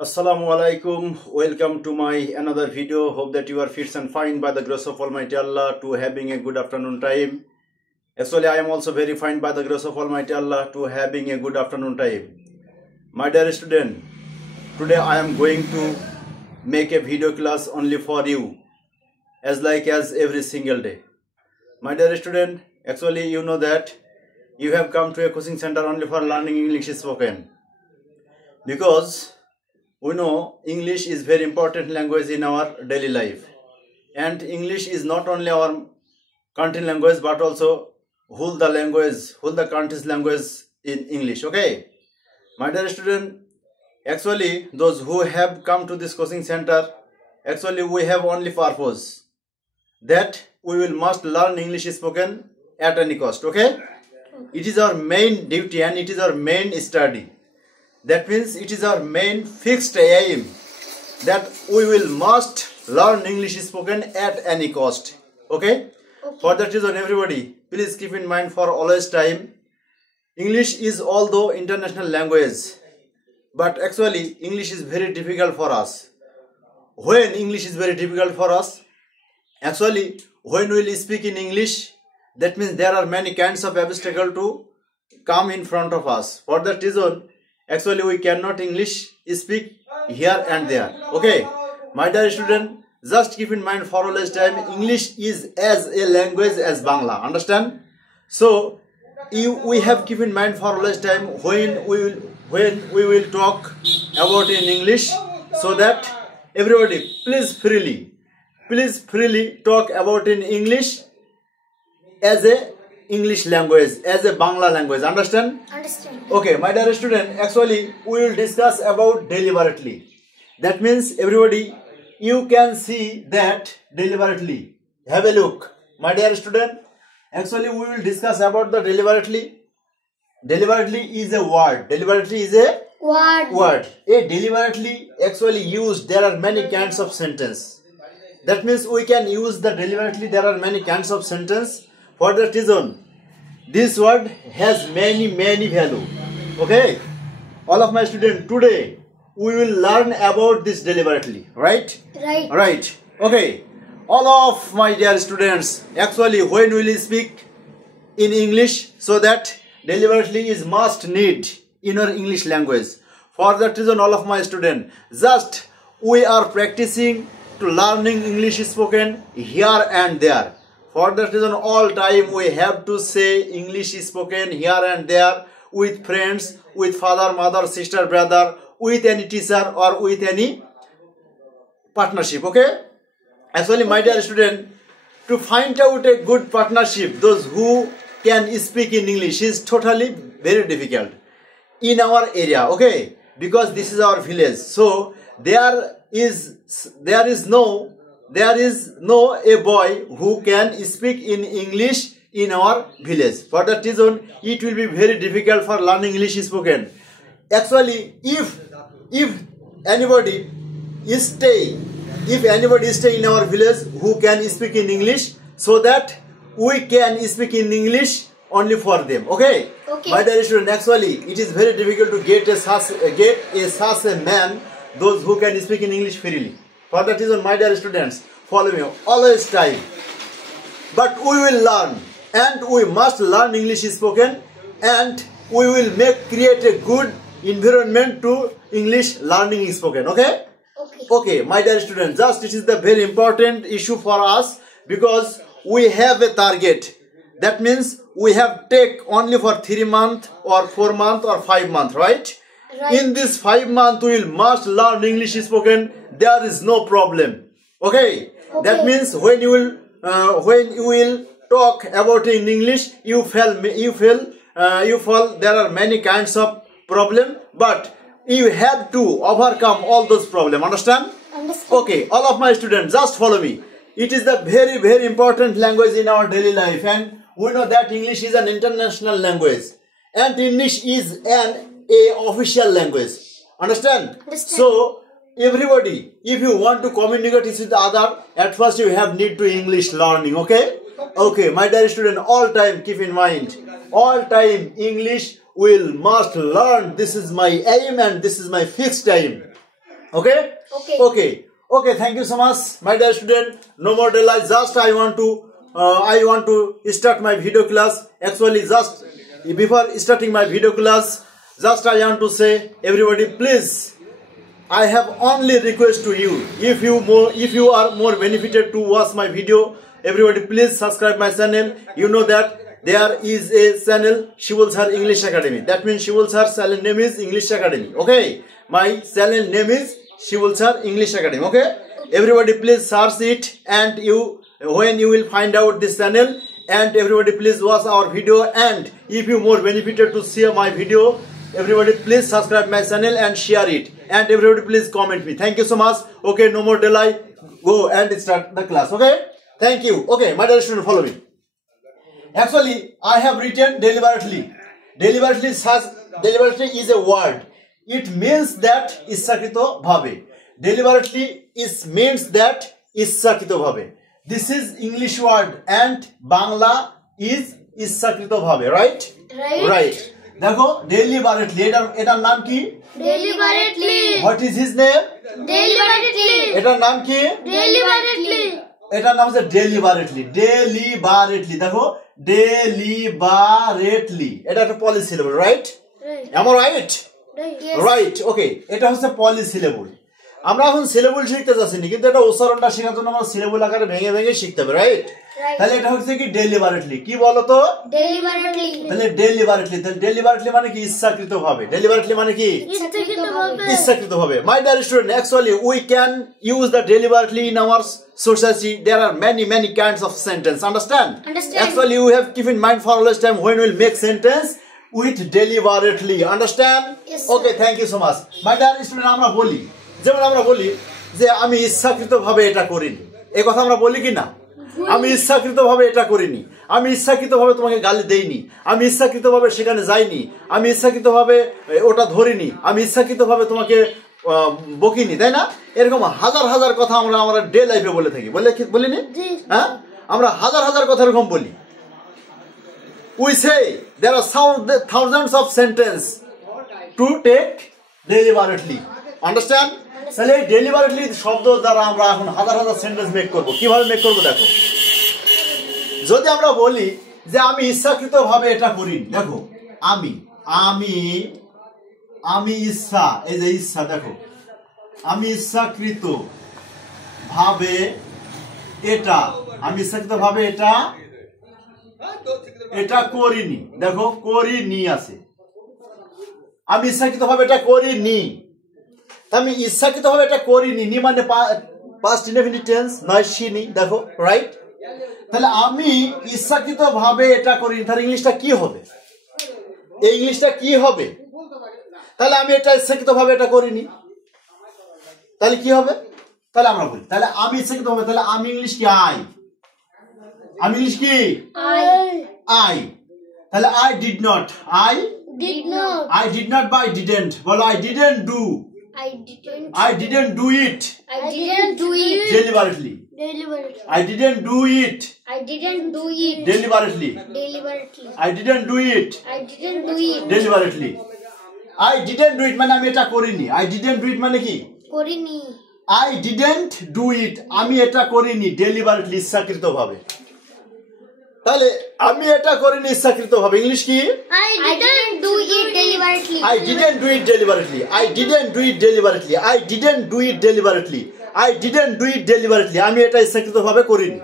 Assalamu alaikum. Welcome to my another video. Hope that you are fit and fine by the grace of Almighty Allah to having a good afternoon time. Actually, I am also very fine by the grace of Almighty Allah to having a good afternoon time. My dear student, today I am going to make a video class only for you, as every single day. My dear student, actually you know that you have come to a coaching center only for learning English spoken, because we know English is very important language in our daily life, and English is not only our country language but also whole the country's language in English. Okay, my dear student, actually those who have come to this coaching center, actually we have only purpose that we will must learn English spoken at any cost. Okay, it is our main duty and it is our main study. That means it is our main fixed aim that we will must learn English spoken at any cost. Okay? For that reason, everybody, please keep in mind for always time, English is although international language, but actually English is very difficult for us. When English is very difficult for us, actually when we will speak in English, that means there are many kinds of obstacles to come in front of us. For that reason, actually we cannot English speak here and there. Okay, my dear student, just keep in mind for always time, English is as a language as Bangla. Understand? So we have keep in mind for always time when we will talk about in English, so that everybody please freely talk about in English as a English language, as a Bangla language. Understand? Understand. Okay, my dear student, actually we will discuss about deliberately. That means everybody, you can see that deliberately. Have a look, my dear student. Actually we will discuss about the deliberately. Deliberately is a word. Deliberately is a word. A deliberately actually used, there are many kinds of sentence. That means we can use the deliberately, there are many kinds of sentence. For that reason, this word has many value. Okay, all of my students, today we will learn about this deliberately. Right. Okay, all of my dear students, actually when we will speak in English, so that deliberately is must need in our English language. For that reason, all of my students, just we are practicing to learning English spoken here and there. For that reason, all time we have to say English spoken here and there with friends, with father, mother, sister, brother, with any teacher or with any partnership. Okay? Actually, my dear student, to find out a good partnership, those who can speak in English is totally very difficult in our area. Okay? Because this is our village. So there is no a boy who can speak in English in our village. For that reason, it will be very difficult for learning English spoken. Actually, if anybody stay in our village who can speak in English, so that we can speak in English only for them. Okay? My dear student, actually it is very difficult to get such a man, those who can speak in English freely. For that reason, my dear students, follow me always time. But we will learn, and we must learn English spoken, and we will create a good environment to English learning spoken. Okay? Okay, my dear students, just it is the very important issue for us, because we have a target. That means we have take only for 3 months or 4 months or 5 months, right? In this 5 months we will must learn English spoken. There is no problem. Okay? That means when you will talk about in English, you feel there are many kinds of problem, but you have to overcome all those problems. Understand? Okay, all of my students, just follow me. It is the very important language in our daily life, and we know that English is an international language, and English is an official language. Understand? So everybody, if you want to communicate with the other, at first you have need to English learning. Okay, my dear student, all time keep in mind, all time English will must learn. This is my aim and this is my fixed aim. Okay? Okay, thank you so much, my dear student. No more delay. Just I want to start my video class. Actually, just before starting my video class, just I want to say, everybody, please, I have only request to you. If you are more benefited to watch my video, everybody, please subscribe my channel. You know that there is a channel, Shivul Sir English Academy. That means Shivul Sir channel name is English Academy. Okay, my channel name is Shivul Sir English Academy. Okay, everybody, please search it, and when you will find out this channel, and everybody, please watch our video. And if you more benefited to see my video, everybody, please subscribe my channel and share it. And everybody, please comment me. Thank you so much. Okay, no more delay. Go and start the class. Okay, thank you. Okay, my dear student, follow me. Actually, I have written deliberately. Deliberately is a word. It means that issakrito bhabe. Deliberately means that issakrito bhabe. This is English word and Bangla is issakrito bhabe, right? Right. দেখো deliberately এটার নাম কি? Deliberately. What is his name? Deliberately. এটার নাম কি? Deliberately. এটার নাম হচ্ছে deliberately. Deliberately দেখো deliberately এটা একটা polysyllable, right? Am I right? Right. Okay, এটা হচ্ছে polysyllable. আমরা এখন সিলেবল শিখতে যাচ্ছি না, কিন্তু এটা উচ্চারণটা শেখার জন্য আমরা সিলেবল আকারে ভেঙে ভেঙে শিখতে হবে, রাইট? তাহলে এটা হচ্ছে কি ডেলিবারেটলি। কি বলো তো? ডেলিবারেটলি। তাহলে ডেলিবারেটলি, তাহলে ডেলিবারেটলি মানে কি? ইচ্ছাকৃতভাবে। ডেলিবারেটলি মানে কি? ইচ্ছাকৃতভাবে। ইচ্ছাকৃতভাবে। My dear student, actually we can use the deliberately in our society. There are many kinds of sentence. Understand? Actually you have keep in mind for always time when we will make sentence with deliberately. Understand? Yes, okay, thank you so much. My dear student, আমরা বলি, যেমন আমরা বলি যে আমি ইচ্ছাকৃতভাবে এটা করিনি, এই কথা আমরা বলি কি না? আমি ইচ্ছাকৃতভাবে এটা করিনি, আমি ইচ্ছাকৃতভাবে তোমাকে গালি দেইনি, আমি ইচ্ছাকৃতভাবে সেখানে যাইনি, আমি ইচ্ছাকৃতভাবে ওটা ধরিনি, আমি ইচ্ছাকৃতভাবে তোমাকে বকিনি, তাই না? এরকম হাজার কথা আমরা ডে লাইফে বলে থাকি, বলিনি? হ্যাঁ, আমরা হাজার কথা এরকম বলি। We say there are thousands of sentence to take deliberately. Understand? তাহলে ডেলিবারেটলি শব্দ দ্বারা আমরা এখন হাজার সেন্টেন্স মেক করব। কিভাবে মেক করব দেখো। যদি আমরা বলি যে আমি ইচ্ছাকৃতভাবে এটা করিনি, দেখো আমি ইচ্ছা, এই যে ইচ্ছা, দেখো আমি ইচ্ছাকৃত ভাবে এটা করিনি, দেখো করিনি আছে, আমি ইচ্ছাকৃতভাবে এটা করিনি। আমি ইচ্ছাকৃতভাবে এটা করিনি, নি মানে পাস্ট ইনডেফিনিট টেন্স, নয় শিনি, দেখো, রাইট? তাহলে আমি ইচ্ছাকৃতভাবে এটা করিনি, তাহলে ইংলিশটা কি হবে? এই ইংলিশটা কি হবে? তাহলে আমি এটা ইচ্ছাকৃতভাবে এটা করিনি, তাহলে কি হবে? তাহলে আমরা বলি, তাহলে আমি ইচ্ছাকৃতভাবে, তাহলে আমি ইংলিশ কি? আমি ইংলিশ কি? আই। তাহলে I did not বা I didn't, বলো I didn't do it deliberately. I didn't do it deliberately. I didn't do it deliberately. I didn't do it মানে আমি এটা করিনি। I didn't do it মানে কি? করিনি। I didn't do it, আমি এটা করিনি deliberately, ইচ্ছাকৃতভাবে। তাহলে আমি এটা করিনি ইচ্ছাকৃতভাবে, ইংলিশ কি? I didn't do it deliberately. I didn't do it deliberately. I didn't do it deliberately. I didn't do it deliberately. I didn't do it deliberately. আমি এটা ইচ্ছাকৃতভাবে করিনি।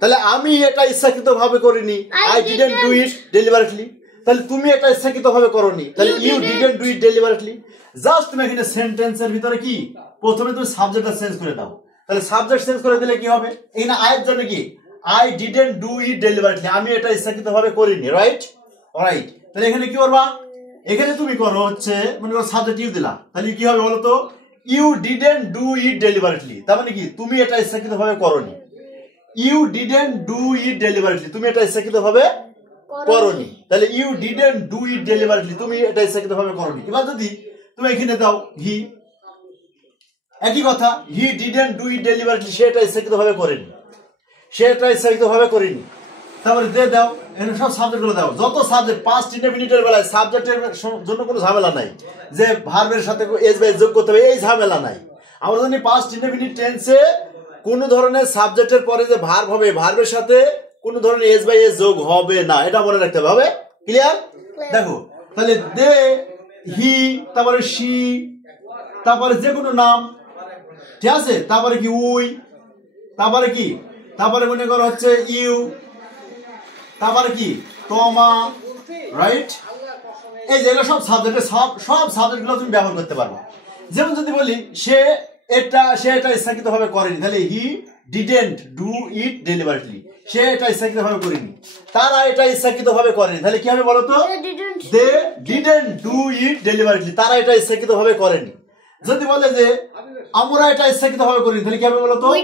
তাহলে আমি এটা ইচ্ছাকৃতভাবে করিনি, I didn't do it deliberately. তাহলে তুমি এটা ইচ্ছাকৃতভাবে করনি, তাহলে you didn't do it deliberately. Just তুমি এখানে সেন্টেন্সের ভিতরে কি প্রথমে তুমি সাবজেক্টটা চেঞ্জ করে দাও। তাহলে সাবজেক্ট চেঞ্জ করে দিলে কি হবে? এখানে আয়ের জন্য কি? I didn't do it deliberately, আমি এটা ইচ্ছাকৃতভাবে করিনি, রাইট? রাইট। তাহলে এখানে কি করবা? এখানে তুমি করো হচ্ছে মনে করো সাবজেক্ট ইউ দিলা, তাহলে কি হবে বলো তো? You didn't do it deliberately, তার মানে কি? তুমি এটা ইচ্ছাকৃতভাবে করনি। You didn't do it deliberately, তুমি এটা ইচ্ছাকৃতভাবে করনি। তাহলে you didn't do it deliberately, তুমি এটা ইচ্ছাকৃতভাবে করনি। এবার যদি তুমি এখানে দাও হি, একই কথা, he didn't do it deliberately, সে এটা ইচ্ছাকৃতভাবে করেনি, সে এটা ইচ্ছাকৃতভাবে করেনি। তারপরে দে দাও, এখানে সব সাবজেক্টগুলো দাও। যত সাবজেক্ট পাস্ট ইনডেফিনিটের বেলায় সাবজেক্টের জন্য কোনো ঝামেলা নাই, যে ভার্বের সাথে এস বাই যোগ করতে হবে, এই ঝামেলা নাই। আমরা জানি পাস্ট ইনডেফিনিট টেন্সে কোনো ধরনের সাবজেক্টের পরে যে ভার্ব হবে, ভার্বের সাথে কোনো ধরনের এস বাই এস যোগ হবে না, এটা মনে রাখতে হবে। ক্লিয়ার? দেখো তাহলে দে, হি, তারপরে শি, তারপরে যে কোনো নাম, ঠিক আছে, তারপরে কি উই, তারপরে কি, তারপরে মনে করো হচ্ছে ইউ, তারপরে কি তোমা, রাইট? এই যেগুলো সব সাবজেক্টে সব সাবজেক্টগুলো তুমি ব্যবহার করতে পারবে। যেমন যদি বলি সে এটা ইচ্ছাকৃতভাবে করেনি, তাহলে he didn't do it deliberately, সে এটা ইচ্ছাকৃতভাবে করেনি। তারা এটা ইচ্ছাকৃতভাবে করেনি, তাহলে কি হবে বলো তো? They didn't do it deliberately, তারা এটা ইচ্ছাকৃতভাবে করেনি। যদি বলে যে আমরা এটা ইচ্ছাকৃতভাবে করিনি, তাহলে কি হবে বলো তো? We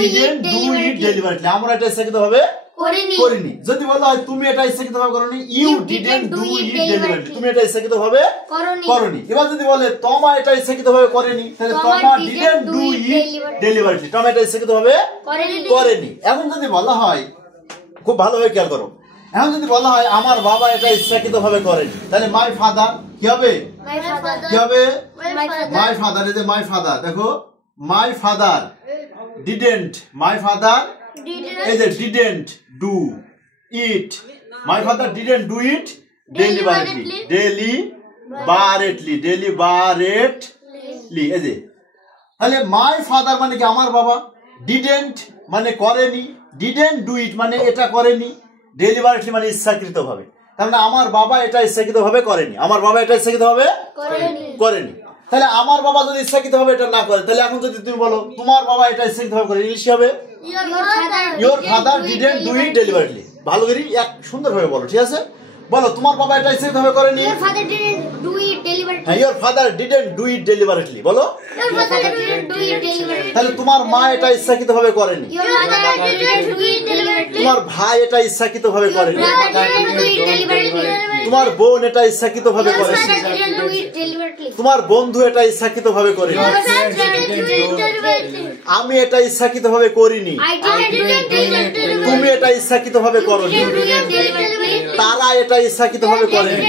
didn't do it deliberately, আমরা এটা ইচ্ছাকৃতভাবে করিনি। যদি বলা হয় তুমি এটা ইচ্ছাকৃতভাবে করনি, you didn't do it deliberately, তুমি এটা ইচ্ছাকৃতভাবে করনি। এবার যদি বলে তমা এটা ইচ্ছাকৃতভাবে করেনি, তাহলে তমা ডিডেন্ট ডু ইট ডেলিবারেটলি, তমা এটা ইচ্ছাকৃতভাবে করেনি। এখন যদি বলা হয়, খুব ভালোভাবে খেয়াল করো, এখন যদি বলা হয় আমার বাবা এটা ইচ্ছাকৃতভাবে করেনি, তাহলে মাই ফাদার কি হবে? কি হবে? My father. এই যে মাই ফাদার, দেখো my father didn't, my father এই যে didn't do it, my father didn't do it deliberately, deliberately, এই যে তাহলে মাই ফাদার মানে কি আমার বাবা, ডিডেন্ট মানে করেনি, ডিডেন্ট ডু ইট মানে এটা করেনি, ডেলিবারেটলি মানে ইচ্ছাকৃতভাবে। তার মানে আমার বাবা এটা ইচ্ছাকৃতভাবে করেনি, আমার বাবা এটা ইচ্ছাকৃতভাবে করেনি। তাহলে আমার বাবা যদি ইচ্ছাকৃতভাবে এটা না করে, তাহলে এখন যদি তুমি বলো তোমার বাবা এটা ইচ্ছাকৃতভাবে করে, ইংলিশ হবে your father didn't do it deliberately. ভালো করে এক সুন্দরভাবে বলো, ঠিক আছে? বলো তোমার বাবা এটা ইচ্ছাকৃতভাবে করেনি, your father didn't do it deliberately. হ্যাঁ, your father didn't do it deliberately বলো। তাহলে তোমার মা এটা ইচ্ছাকৃতভাবে করেনি, তোমার ভাই এটা ইচ্ছাকৃতভাবে করেনি, তোমার বোন এটা ইচ্ছাকৃতভাবে করেনি, তোমার বন্ধু এটা ইচ্ছাকৃতভাবে করেনি, আমি এটা ইচ্ছাকৃতভাবে করিনি, তুমি এটা ইচ্ছাকৃতভাবে করনি, তারা এটা ইচ্ছাকৃতভাবে করেনি,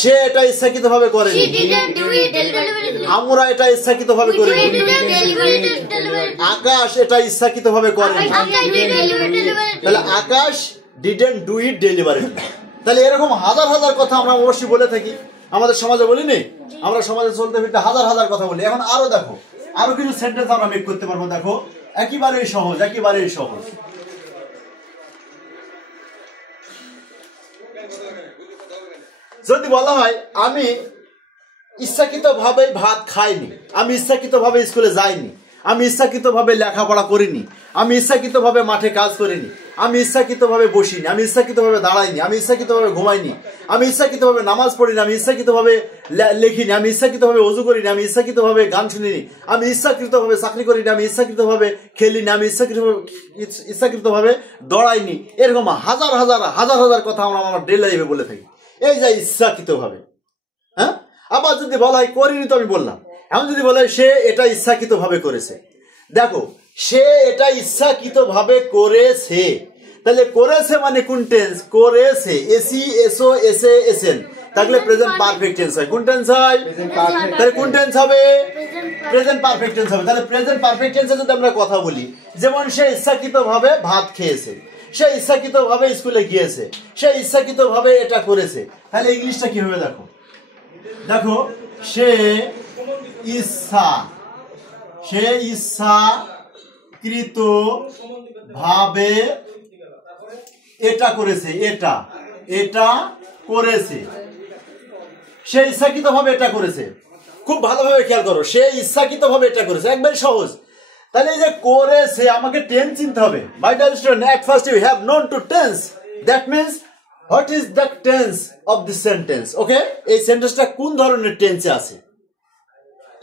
সে এটা ইচ্ছাকৃতভাবে করেনি, আমরা এটা ইচ্ছাকৃতভাবে করিনি, আকাশ এটা ইচ্ছাকৃতভাবে করেনি, তাহলে আকাশ ডিডেন্ট ডু ইট ডেলিবারেটলি। তাহলে এরকম হাজার হাজার কথা আমরা অবশ্যই বলে থাকি, আমাদের সমাজে বলি নি? আমরা সমাজে চলতে ফিরতে হাজার হাজার কথা বলি। এখন আরো দেখো, আরো কিছু সেন্টেন্স আমরা মেক করতে পারবো। দেখো একেবারেই সহজ, একেবারেই সহজ। যদি বলা হয় আমি ইচ্ছাকৃতভাবে ভাত খাইনি, আমি ইচ্ছাকৃতভাবে স্কুলে যাইনি, আমি ইচ্ছাকৃতভাবে লেখাপড়া করিনি, আমি ইচ্ছাকৃতভাবে মাঠে কাজ করিনি, আমি ইচ্ছাকৃতভাবে বসিনি, আমি ইচ্ছাকৃতভাবে দাঁড়াইনি, আমি ইচ্ছাকৃতভাবে ঘুমাইনি, আমি ইচ্ছাকৃতভাবে নামাজ পড়িনি, আমি ইচ্ছাকৃতভাবে লেখিনি, আমি ইচ্ছাকৃতভাবে অজু করিনি, আমি ইচ্ছাকৃতভাবে গান শুনিনি, আমি ইচ্ছাকৃতভাবে চাকরি করিনি, আমি ইচ্ছাকৃতভাবে খেলিনি, আমি ইচ্ছাকৃতভাবে দৌড়াইনি। এরকম হাজার হাজার হাজার হাজার কথা আমরা আমার ডেইলি লাইফে বলে থাকি, এই যে ইচ্ছাকৃতভাবে। হ্যাঁ, আবার যদি বলা হয় করিনি, তো আমি বললাম। এখন যদি বলা হয় সে এটা ইচ্ছাকৃতভাবে করেছে, দেখো সে এটা ইচ্ছাকৃতভাবে করেছে, তাহলে করেছে মানে কোন টেন্স? করেছে, এসি এসও এসে এসেন, তাহলে প্রেজেন্ট পারফেক্ট টেন্স হয়। কোন টেন্স হয়? তাহলে কোন টেন্স হবে? প্রেজেন্ট পারফেক্ট টেন্স হবে। তাহলে প্রেজেন্ট পারফেক্ট টেন্সে যদি আমরা কথা বলি, যেমন সে ইচ্ছাকৃতভাবে ভাত খেয়েছে, সে ইচ্ছাকৃতভাবে স্কুলে গিয়েছে, সে ইচ্ছাকৃতভাবে এটা করেছে, তাহলে ইংলিশটা কি হবে? দেখো দেখো সে ইচ্ছাকৃতভাবে এটা করেছে, এটা করেছে, সে ইচ্ছাকৃতভাবে এটা করেছে। খুব ভালোভাবে খেয়াল করো, সে ইচ্ছাকৃতভাবে এটা করেছে, একবারে সহজ। তাহলে এই যে করেছে, আমাকে টেন্স চিনতে হবে। My dear student, at first you have known to tense, that means what is the tense of this sentence? Okay, এই সেন্টেন্সটা কোন ধরনের টেন্সে আছে।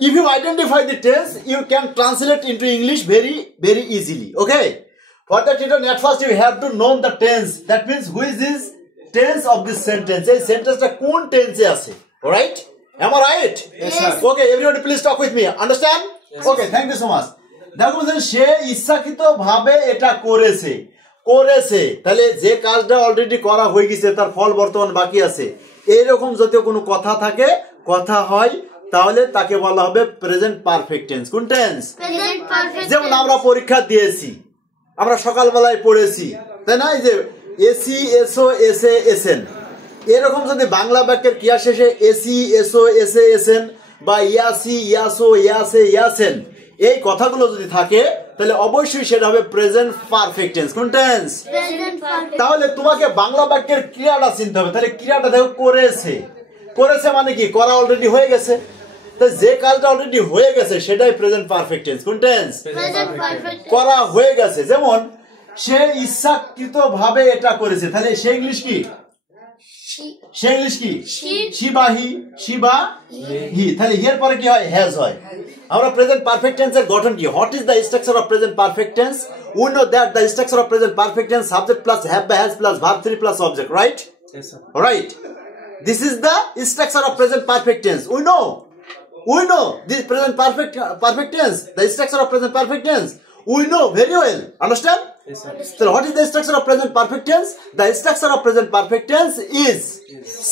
If you identify the tense, you can translate into English very very easily. Okay, for that at first you have to know the tense, that means who is this tense of this sentence, এই সেন্টেন্সটা কোন টেন্সে আছে। Alright, am I right? Yes sir. Okay, everybody please talk with me, understand? Yes, okay, thank you so much. দেখো সে ইচ্ছাকৃতভাবে এটা করেছে, করেছে, তাহলে যে কাজটা অলরেডি করা হয়ে গেছে তার ফল বর্তমান বাকি আছে, এইরকম যদি কোনো কথা থাকে, কথা হয়, তাহলে তাকে বলা হবে প্রেজেন্ট পারফেক্ট টেন্স। কোন টেন্স? যেমন আমরা পরীক্ষা দিয়েছি, আমরা সকালবেলায় পড়েছি, তাই না? এই যে এসি, এসো, এসে, এসেন, এরকম যদি বাংলা বাক্যের ক্রিয়া শেষে এসি, এসো, এসে, এসেন বা ইয়াসি, ইয়াসো, ইয়াসে, ইয়াসেন এই কথাগুলো যদি থাকে, তাহলে অবশ্যই সেটা হবে প্রেজেন্ট পারফেক্ট টেন্স। কোন টেন্স? তাহলে তোমাকে বাংলা বাক্যের ক্রিয়াটা চিনতে হবে। তাহলে ক্রিয়াটা দেখো করেছে, করেছে মানে কি? করা অলরেডি হয়ে গেছে। তাই যে কাজটা অলরেডি হয়ে গেছে সেটাই প্রেজেন্ট পারফেক্ট টেন্স। কোন টেন্স? করা হয়ে গেছে। যেমন সে ইচ্ছাকৃত ভাবে এটা করেছে, তাহলে সে ইংলিশ কি? সে ইংলিশ কি? শি বা হি, শি বা হি। তাহলে এর পরে কি হয়? হ্যাজ হয়। আমরা প্রেজেন্ট পারফেক্ট টেন্সের গঠন কি? What is the structure of present perfect tense? We know that the structure of present perfect tense subject plus have বা has plus verb 3 plus object, right? Yes, sir. Right. This is the structure of present perfect tense. We know this present perfect tense, the structure of present perfect tense. We know very well. Understand? Yes, sir. So what is the structure of present perfect tense? The structure of present perfect tense is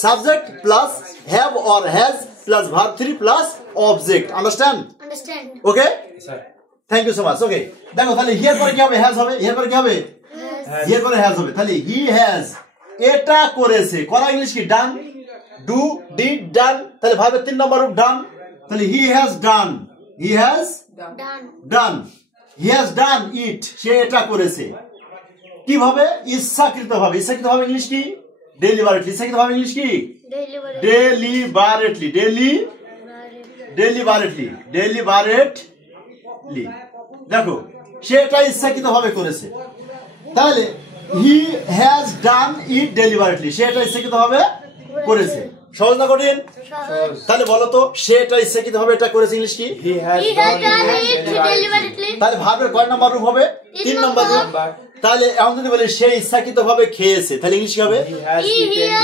subject plus have or has plus verb 3 plus object. Understand? Okay? Yes, sir. Thank you so much. Okay. দেখো তাহলে here পরে কি হবে? has হবে। here পরে কি হবে? here পরে has হবে। তাহলে he has এটা করেছে। করা ইংলিশ কি? ডান, ডু, ডিড, ডান। তাহলে ভার্বের 3 নম্বর রূপ ডান। তাহলে he has done, he has done, he has done it, সে এটা করেছে। কিভাবে? ইচ্ছাকৃত ভাবে। ইচ্ছাকৃত ভাবে ইংলিশ কি? ডেলিবারেটলি। ইচ্ছাকৃত ভাবে ইংলিশ কি? ডেলিবারেটলি। ডেলিবারেটলি। দেখো সে এটা ইচ্ছাকৃত ভাবে করেছে। তাহলে he has done it deliberately, সে এটা ইচ্ছাকৃত ভাবে করেছে। সহজ না কঠিন? তাহলে বলো তো সে এটা ইচ্ছাকৃত ভাবে এটা করেছে ইংলিশ কি? He has done it deliberately. তাহলে ভার্বের কয় নাম্বার রূপ হবে? 3 নম্বর রূপ। তাহলে এখন যদি বলি সে ইচ্ছাকৃত ভাবে খেয়েছে, তাহলে ইংলিশ কি হবে?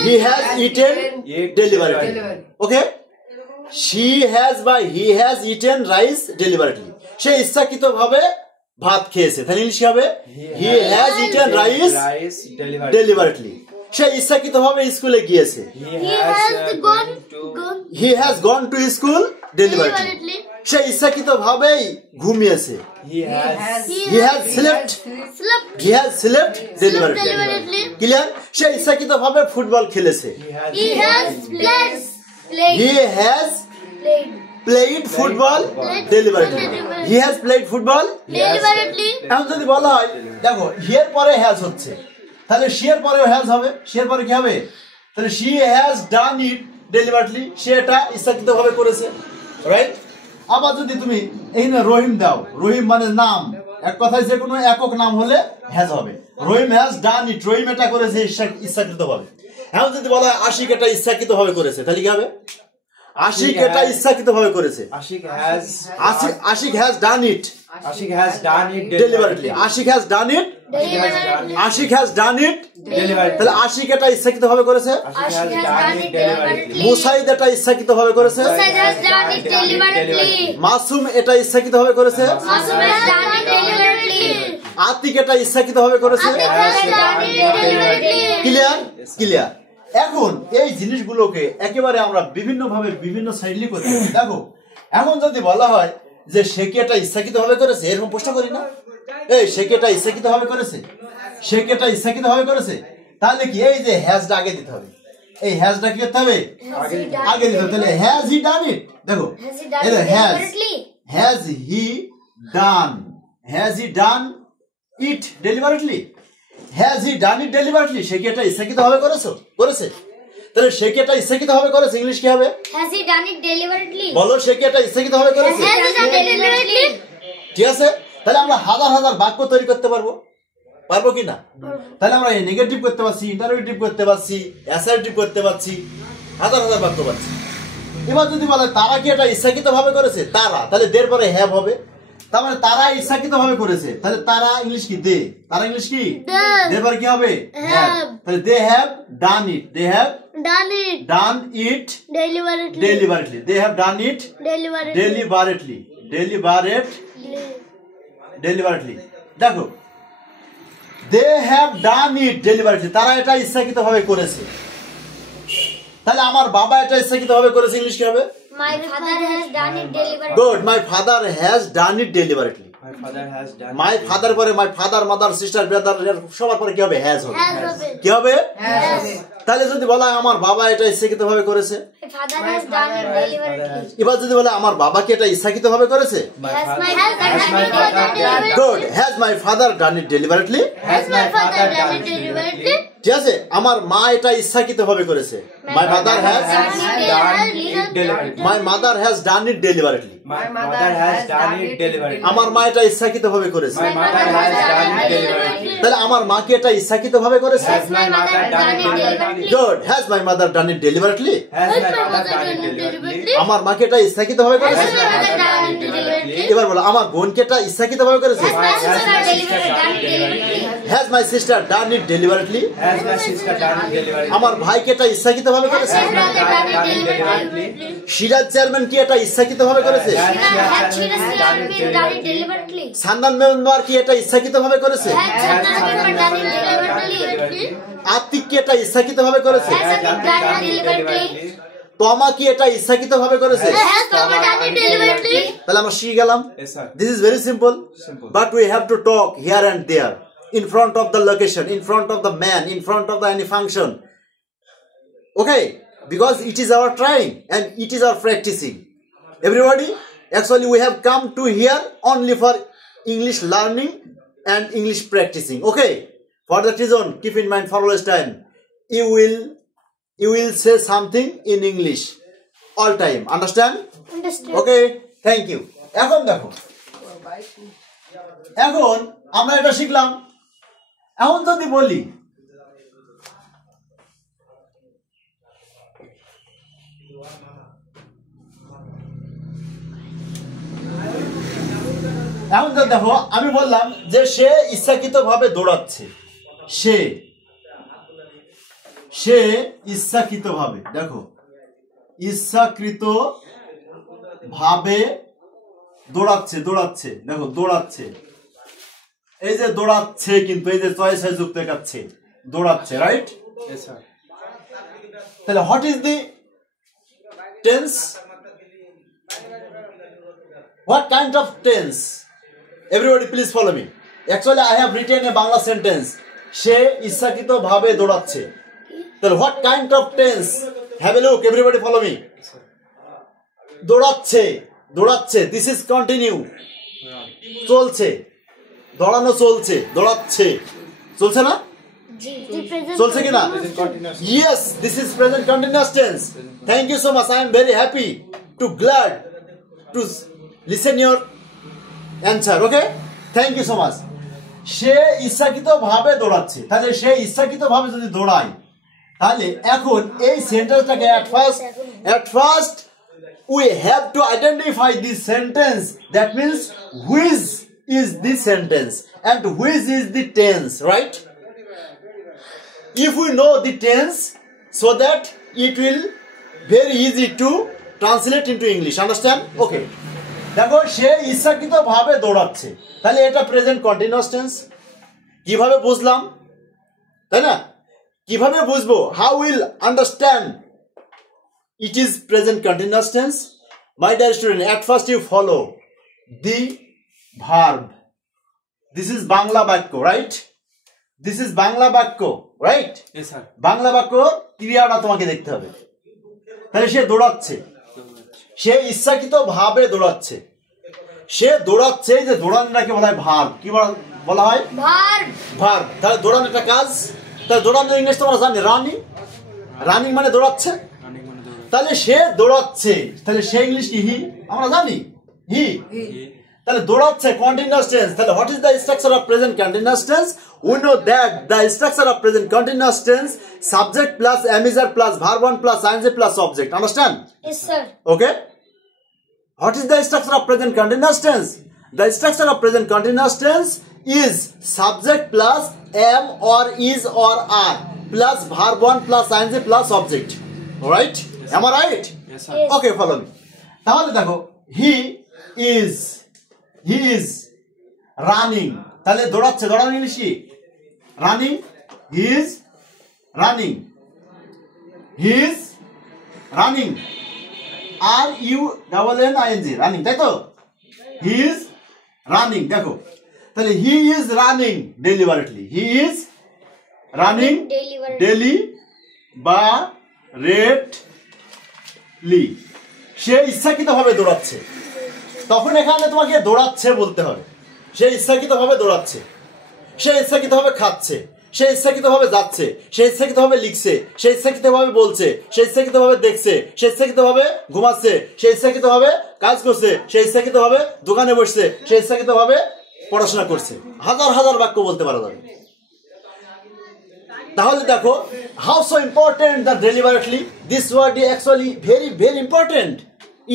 He has eaten deliberately. Okay? She has বা he has eaten rice deliberately. সে ইচ্ছাকৃত ভাবে ভাত খেয়েছে, তাহলে ইংলিশ কি হবে? He has eaten rice deliberately. সে ইচ্ছাকৃত ভাবে স্কুলে গিয়েছে। He has gone to school deliberately. সে ইচ্ছাকৃত ভাবেই ঘুমিয়েছে। He has slept deliberately. Clear? সে ইচ্ছাকৃত ভাবে ফুটবল খেলেছে। He has played football deliberately. He has played football deliberately. এখন যদি বলা হয় দেখো here পরে has হচ্ছে, তাহলে she এর পরেও has হবে। she এর পরে কি হবে? তাহলে she has done it deliberately, সে এটা ইচ্ছাকৃত ভাবে করেছে, রাইট? আবার যদি তুমি এখানে রহিম দাও, রহিম মানে নাম, এক কথায় যে কোনো একক নাম হলে has হবে। রহিম has done it, রহিম এটা করেছে ইচ্ছাকৃত ভাবে। এখন যদি বলা হয় আশিক এটা ইচ্ছাকৃত ভাবে করেছে, তাহলে কি হবে? আশিক এটা ইচ্ছাকৃত ভাবে করেছে। Ashiq has done it deliberately. Ashiq has done it deliberately. তাহলে আশিক এটা ইচ্ছাকৃত ভাবে করেছে। মুসাইদ এটা ইচ্ছাকৃত ভাবে করেছে। মাসুম এটা ইচ্ছাকৃত ভাবে করেছে। আতিক এটা ইচ্ছাকৃত ভাবে করেছে। ক্লিয়ার? এখন এই জিনিসগুলোকে একেবারে আমরা বিভিন্ন ভাবে বিভিন্ন সাইডলি করতে পারি। দেখো এখন যদি বলা হয় যে সে কি এটা ইচ্ছাকৃত ভাবে করেছে, এরকম প্রশ্ন করি না? এই সে কি এটা ইচ্ছাকৃত ভাবে করেছে, সে কি এটা ইচ্ছাকৃত ভাবে করেছে, তাহলে কি এই যে হ্যাজটা আগে দিতে হবে। এই হ্যাজটা কি করতে হবে? আগে দিতে হবে। তাহলে হ্যাজ হি ডান ইট, দেখো has he done it deliberately. Has he done it deliberately, সে কি এটা ইচ্ছাকৃত ভাবে করেছে। তাহলে সে কি এটা ইচ্ছাকৃত ভাবে করেছে, ইংলিশ কি হবে? Has he done it deliberately? বলো সে কি এটা ইচ্ছাকৃত ভাবে করেছে। Has he done it deliberately? ঠিক আছে? তাহলে আমরা হাজার হাজার বাক্য তৈরি করতে পারবো কি না? তাহলে আমরা নেগেটিভ করতে পারছি, ইন্টারোগেটিভ করতে পারছি, অ্যাসার্টিভ করতে পারছি, হাজার হাজার বাক্য পাচ্ছি। এবার যদি বলে তারা কি এটা ইচ্ছাকৃত ভাবে করেছে, তাহলে দের পরে হ্যাভ হবে। তার মানে তারা ইচ্ছাকৃত ভাবে করেছে, তাহলে তারা ইংলিশ কি? তারা ইংলিশ কি? দের পরে কি হবে? হ্যাভ। তাহলে they have done it, they have done it deliberately. They have done it deliberately. দেখো দে হ্যাভ ডান ইট ডেলিভারেটলি, তারা এটা ইচ্ছাকৃতভাবে করেছে। তাহলে আমার বাবা এটা ইচ্ছাকৃতভাবে করেছে, ইংলিশ কি হবে? My father has done it deliberately. Good, my father has done it deliberately. My father has done. My father পরে my father, mother, sister, brother সবার পরে কি হবে? হ্যাজ হবে। Has হবে। কি হবে? Has. তাহলে যদি বলা হয় আমার বাবা এটা ইচ্ছাকৃতভাবে করেছে, My father has done it deliberately. এবার যদি বলে আমার বাবা কি এটা ইচ্ছাকৃতভাবে করেছে, Has my father done it deliberately? Good, has my father done it deliberately. Has my father done it deliberately? ঠিক আছে, আমার মা এটা ইচ্ছাকৃতভাবে করেছে, my mother has, my mother has done it deliberately. My mother has done it deliberately. আমার মা এটা ইচ্ছাকৃতভাবে করেছে। My mother has done it deliberately. তাহলে আমার মা কি এটা ইচ্ছাকৃতভাবে করেছে, Has my mother done it deliberately? Good, has my mother done it deliberately. Has my mother done it deliberately? আমার মা কি এটা ইচ্ছাকৃতভাবে করেছে। Has my mother done it deliberately? এবার বলো আমার বোন কি এটা ইচ্ছাকৃতভাবে করেছে, Has my sister done it deliberately? Has my sister done it deliberately. Has my sister done it deliberately? আমার ভাই কি এটা ইচ্ছাকৃতভাবে করেছে, Has my brother done it deliberately? Siraj chairman কি এটা ইচ্ছাকৃতভাবে করেছে, Has Shirasi done it deliberately? সান্দান মেম্বার কি এটা ইচ্ছাকৃতভাবে করেছে, Has Chandan done it deliberately? Atik কি এটা ইচ্ছাকৃতভাবে করেছে, Has Atik done it deliberately? তমা কি এটা ইচ্ছাকৃতভাবে করেছে। Has Toma done it deliberately? তাহলে আমরা শিখে গেলাম, Yes, sir. This is very simple, Simple. But we have to talk here and there, in front of the location, in front of the man, in front of the any function. Okay, because it is our trying and it is our practicing. Everybody, actually we have come to here only for English learning and English practicing. Okay, for that reason, keep in mind for always time, you will say something in English all time. Understand? Understood. Okay, thank you. এখন দেখো, এখন আমরা এটা শিখলাম, এখন যদি বলি এখন তো দেখো আমি বললাম যে সে ইচ্ছাকৃতভাবে দৌড়াচ্ছে, সে ইচ্ছাকৃতভাবে, দেখো ইচ্ছাকৃত ভাবে দৌড়াচ্ছে, দেখো দৌড়াচ্ছে, এই যে দৌড়াচ্ছে, কিন্তু এই যে চয়েস যুক্ত দেখাচ্ছে দৌড়াচ্ছে, রাইট? Yes, sir. তাহলে what is the tense, what kind of tense? Everybody please follow me. Actually I have written a Bangla sentence, সে ইচ্ছাকৃতভাবে দৌড়াচ্ছে। তাহলে what kind of tense? Have a look, everybody follow me. দৌড়াচ্ছে, this is continue, চলছে, দৌড়ানো চলছে, দৌড়াচ্ছে, চলছে না, চলছে কিনা? Present continuous. Yes, this is present continuous tense. Thank you so much. I am very happy to glad to listen your answer. Okay? Thank you so much. সে ইচ্ছাকৃতভাবে দৌড়াচ্ছে, তাহলে সে ইচ্ছাকৃতভাবে যদি দৌড়ায়, তাহলে এখন এই সেন্টেন্সটাকে at first we have to identify this sentence. That means which is the sentence and which is the tense, right? If we know the tense, so that it will very easy to translate into English. Understand? Okay. দেখো সে ইচ্ছাকৃতভাবে দৌড়াচ্ছে, তাহলে এটা present continuous tense. কিভাবে বুঝলাম, তাই না? কিভাবে বুঝবো? How will understand it is present continuous tense? My dear student, at first you follow the verb. This is Bangla বাক্য, right? This is বাংলা বাক্য, right? Yes, sir. বাংলা বাক্য ক্রিয়াটা তোমাকে দেখতে হবে। তাহলে সে দৌড়াচ্ছে, সে ইচ্ছাকৃতভাবে দৌড়াচ্ছে, সে দৌড়াচ্ছে, যে দৌড়ানোটাকে বলা হয় ভার্ব। কি বলা হয়? ভার্ব। তাহলে দৌড়ানো একটা কাজ, তাহলে দৌড়ানো ইংলিশ তোমরা জানি রানিং মানে দৌড়াচ্ছে। Running on the তাহলে সে দৌড়াচ্ছে, তাহলে সে ইংলিশ কি? হি। আমরা জানি হি। তাহলে দৌড়াচ্ছে কন্টিনিউয়াস টেন্স। তাহলে what is the structure of present continuous tense? We know that the structure of present continuous tense, subject plus emitter plus verb 1 plus ing plus object. Understand? Yes, sir. Okay. What is the structure of present continuous tense? The structure of present continuous tense is subject plus am or is or are plus verb 1 plus ing plus object. Alright? Am I right? Yes, sir. Yes. Okay, follow me. তাহলে দেখো he is running, তাহলে দৌড়াচ্ছে, দৌড়ানো English কি? running. He is running. He is running. RUNNING running, তাই তো? He is running. দেখো তাহলে he is running deliberately. He is running deliberately. সে ইচ্ছাকৃতভাবে দৌড়াচ্ছে। তখন এখানে তোমাকে দৌড়াচ্ছে বলতে হবে। সে ইচ্ছাকৃতভাবে দৌড়াচ্ছে, সে ইচ্ছাকৃতভাবে খাচ্ছে, সে ইচ্ছাকৃতভাবে যাচ্ছে, সে ইচ্ছাকৃতভাবে লিখছে, সে ইচ্ছাকৃতভাবে বলছে, সে ইচ্ছাকৃতভাবে দেখছে, সে ইচ্ছাকৃতভাবে ঘুমাচ্ছে, সে ইচ্ছাকৃতভাবে কাজ করছে, সে ইচ্ছাকৃতভাবে দোকানে বসছে, সে ইচ্ছাকৃতভাবে পড়াশোনা করছে। হাজার হাজার বাক্য বলতে পারা যাবে। তাহলে দেখো, how so important the deliberately, this word is actually very very important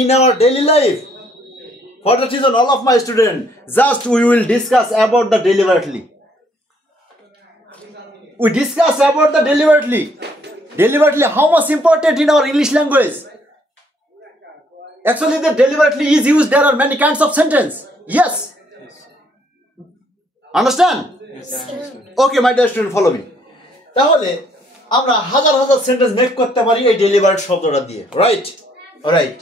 in our daily life. For that reason, all of my students, just we will discuss about the deliberately. We discuss about the deliberately. Deliberately, how much important in our English language? Actually, the deliberately is used. There are many kinds of sentence. Yes. Understand? Yes, I understand. Okay, my dear student, follow me. তাহলে আমরা হাজার হাজার sentence make করতে পারি এই delivered শব্দটা দিয়ে, right? Right.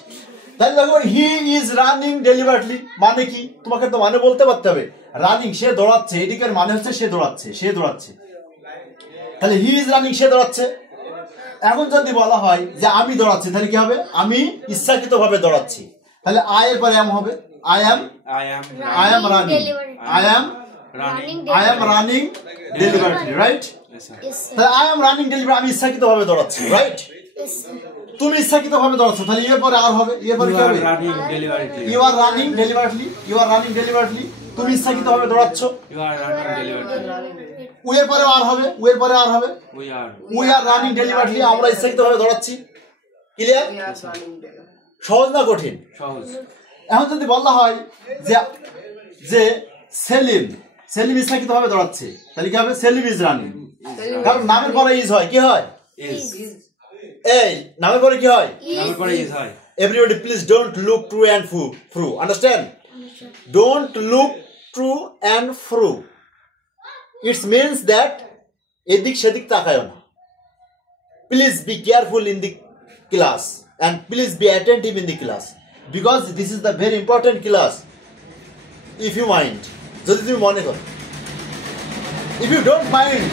তাহলে দেখো, হি ইজ রানিং ডেলিভারেটলি মানে কি? তোমাকে তো মানে বলতে পারতে হবে। রানিং, সে দৌড়াচ্ছে, এদিকের মানে হচ্ছে সে দৌড়াচ্ছে, সে দৌড়াচ্ছে। তাহলে হি ইজ রানিং, সে দৌড়াচ্ছে। এখন যদি বলা হয় যে আমি দৌড়াচ্ছি, তাহলে কি হবে? আমি ইচ্ছাকৃতভাবে দৌড়াচ্ছি। তাহলে আই এর পরে এম হবে, I am running, I am running deliberately, right? Yes, sir. তাহলে আই এম রানিং ডেলিভারি, আমি ইচ্ছাকৃতভাবে দৌড়াচ্ছি, রাইট? তুমি ইচ্ছাকৃতভাবে দৌড়াচ্ছ, তাহলে এর পরে আর হবে, এর পরে কি হবে? Running deliberately. You are running deliberately, you are running deliberately, তুমি ইচ্ছাকৃতভাবে দৌড়াচ্ছ। You are running deliberately. উয়ের পরে আর হবে, উয়ের পরে আর হবে, উই আর রানিং ডেলিভারেটলি, আমরা ইচ্ছাকৃতভাবে দৌড়াচ্ছি। ক্লিয়ার? সহজ না কঠিন? সহজ। এখন যদি বলা হয় যে যে সেলিম, সেলিম ইচ্ছাকৃতভাবে দৌড়াচ্ছে, তাহলে কি হবে? Salim is running. কারণ নামের পরে ইজ হয়, কি হয়? Is. এই নামের পরে কি হয়? নামের পরে is হয়। Everybody, please don't look to and fro. Understand? Don't look to and fro. It means that edik shedik takayo na. Please be careful in the class and please be attentive in the class because this is the very important class. If you mind, jodi tumi mone koro. If you don't mind,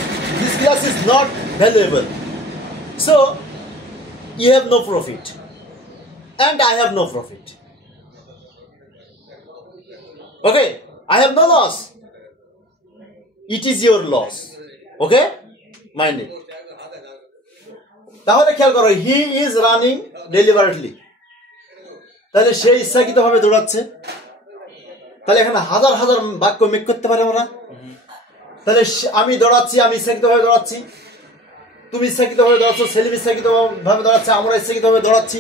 this class is not valuable. So you have no profit. And I have no profit. Okay, I have no loss. It is your loss. Okay, mind it. তাহলে খেয়াল করো, he is running deliberately. তাহলে সে ইচ্ছাকৃতভাবে দৌড়াচ্ছে। তাহলে এখানে হাজার হাজার বাক্য মেক করতে পারে আমরা। তাহলে আমি দৌড়াচ্ছি, আমি ইচ্ছাকৃতভাবে দৌড়াচ্ছি, তুমি ইচ্ছাকৃতভাবে দৌড়াচ্ছ, সেলিম ইচ্ছাকৃতভাবে দৌড়াচ্ছে, আমরা ইচ্ছাকৃতভাবে দৌড়াচ্ছি।